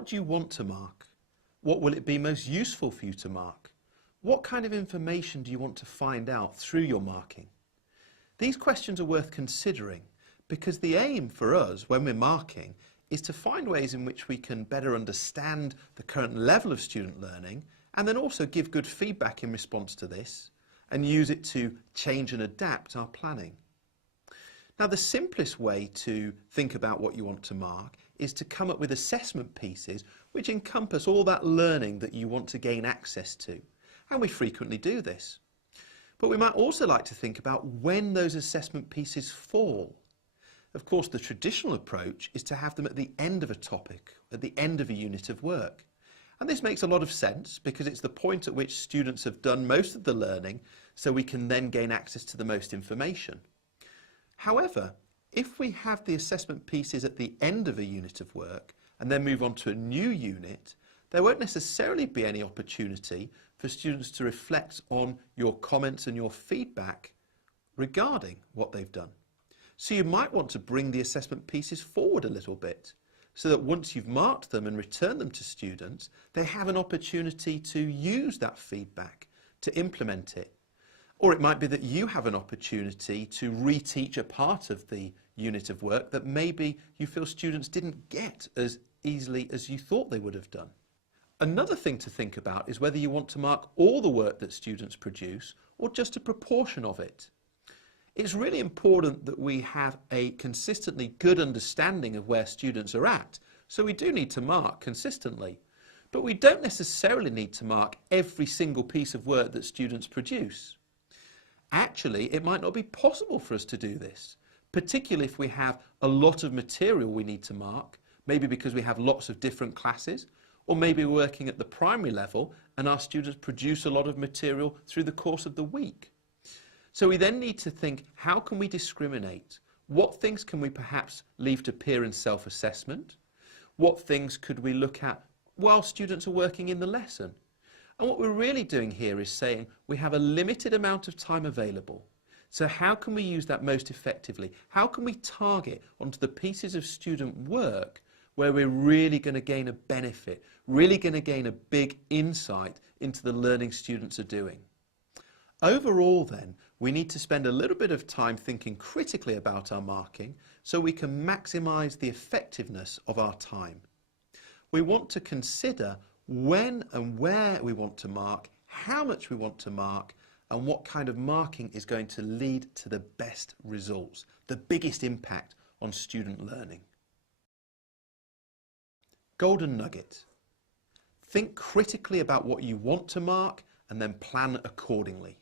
What do you want to mark? What will it be most useful for you to mark? What kind of information do you want to find out through your marking? These questions are worth considering because the aim for us when we're marking is to find ways in which we can better understand the current level of student learning and then also give good feedback in response to this and use it to change and adapt our planning. Now, the simplest way to think about what you want to mark is to come up with assessment pieces which encompass all that learning that you want to gain access to. And we frequently do this. But we might also like to think about when those assessment pieces fall. Of course, the traditional approach is to have them at the end of a topic, at the end of a unit of work. And this makes a lot of sense because it's the point at which students have done most of the learning, so we can then gain access to the most information. However, if we have the assessment pieces at the end of a unit of work and then move on to a new unit, there won't necessarily be any opportunity for students to reflect on your comments and your feedback regarding what they've done. So you might want to bring the assessment pieces forward a little bit so that once you've marked them and returned them to students, they have an opportunity to use that feedback, to implement it. Or it might be that you have an opportunity to reteach a part of the unit of work that maybe you feel students didn't get as easily as you thought they would have done. Another thing to think about is whether you want to mark all the work that students produce or just a proportion of it. It's really important that we have a consistently good understanding of where students are at, so we do need to mark consistently. But we don't necessarily need to mark every single piece of work that students produce. Actually, it might not be possible for us to do this, particularly if we have a lot of material we need to mark, maybe because we have lots of different classes, or maybe we're working at the primary level and our students produce a lot of material through the course of the week. So we then need to think, how can we discriminate? What things can we perhaps leave to peer and self-assessment? What things could we look at while students are working in the lesson? And what we're really doing here is saying we have a limited amount of time available. So how can we use that most effectively? How can we target onto the pieces of student work where we're really going to gain a benefit, really going to gain a big insight into the learning students are doing? Overall then, we need to spend a little bit of time thinking critically about our marking so we can maximise the effectiveness of our time. We want to consider when and where we want to mark, how much we want to mark, and what kind of marking is going to lead to the best results, the biggest impact on student learning. Golden nugget. Think critically about what you want to mark and then plan accordingly.